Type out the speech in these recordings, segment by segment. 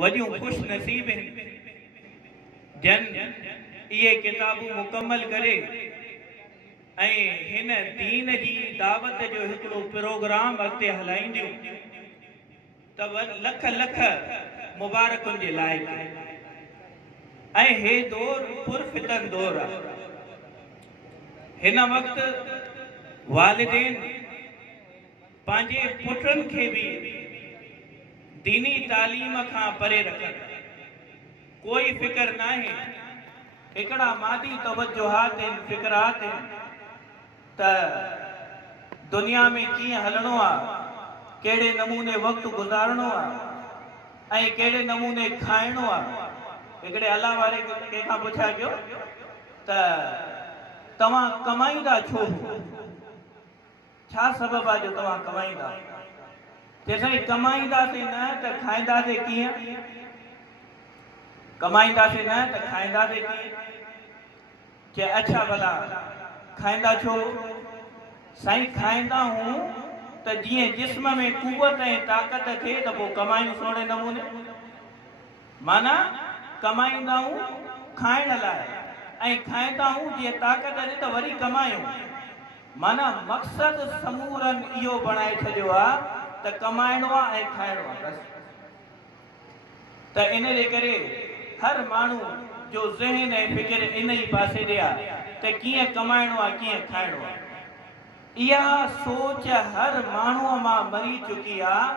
वॾियूं खुश नसीब जन ये किताबूं मुकम्मल करे हिन दीन जी दावत जो हिकिड़ो प्रोग्राम अॻिते हलाईंदियूं त लख लख मुबारकुनि जे लाइक़ हे दौर पुरफितन दौर आहे। हिन वक़्तु वालिदैन पंहिंजे पुटनि खे भी दीनी तालीम खां परे रखनि, कोई फिक्र ना है। हिकिड़ा मादी तवज्जुहात आहिनि, फिक्रात आहिनि त दुनिया में कीअं हलणो आहे, कहिड़े नमूने वक़्तु गुज़ारणो आहे ऐं कहिड़े नमूने खाइणो आहे। हिकिड़े अल्लाह वारे कंहिंखां पुछा पियो त तव्हां कमाईंदा छो, छा सबब आहे जो तव्हां कमाईंदा? चइसई कमाईंदासीं न त खाईंदासीं कीअं, कमाईंदासीं न त खाईंदासीं कीअं। कि अच्छा भला खाईंदा छो? साईं खाईंदा हूं त जीअं जिस्म में कुवत ऐं ताक़त थिए त पोइ कमायूं सोणे नमूने। माना कमाईंदा हूं खाइण लाइ ऐं खाईंदा हूं जीअं ताक़त अचे त वरी कमायूं। माना मक़सद समूरन इहो बणाए छॾियो आहे त कमाइणो आहे ऐं खाइणो आहे। त इन जे करे हर माण्हू जो ज़हन ऐं फिक्र इन ई पासे ॾे आहे त कीअं कमाइणो आहे, कीअं खाइणो आहे। इहा सोच हर माण्हूअ मां मरी चुकी आहे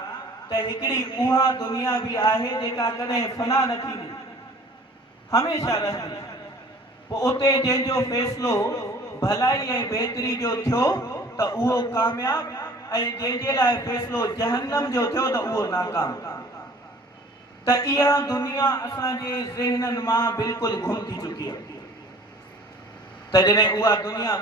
त हिकिड़ी उहा दुनिया भी आहे जेका कॾहिं फना न थींदी, हमेशह रहंदी। पोइ उते जंहिंजो फ़ैसिलो भलाई ऐं बहितरी जो थियो त उहो कामयाब, ऐं जंहिंजे लाइ फ़ैसिलो जहन्नम जो थियो त उहो नाकाम। त इहा दुनिया असांजे ज़हननि मां बिल्कुलु गुम थी चुकी आहे। त जॾहिं उहा दुनिया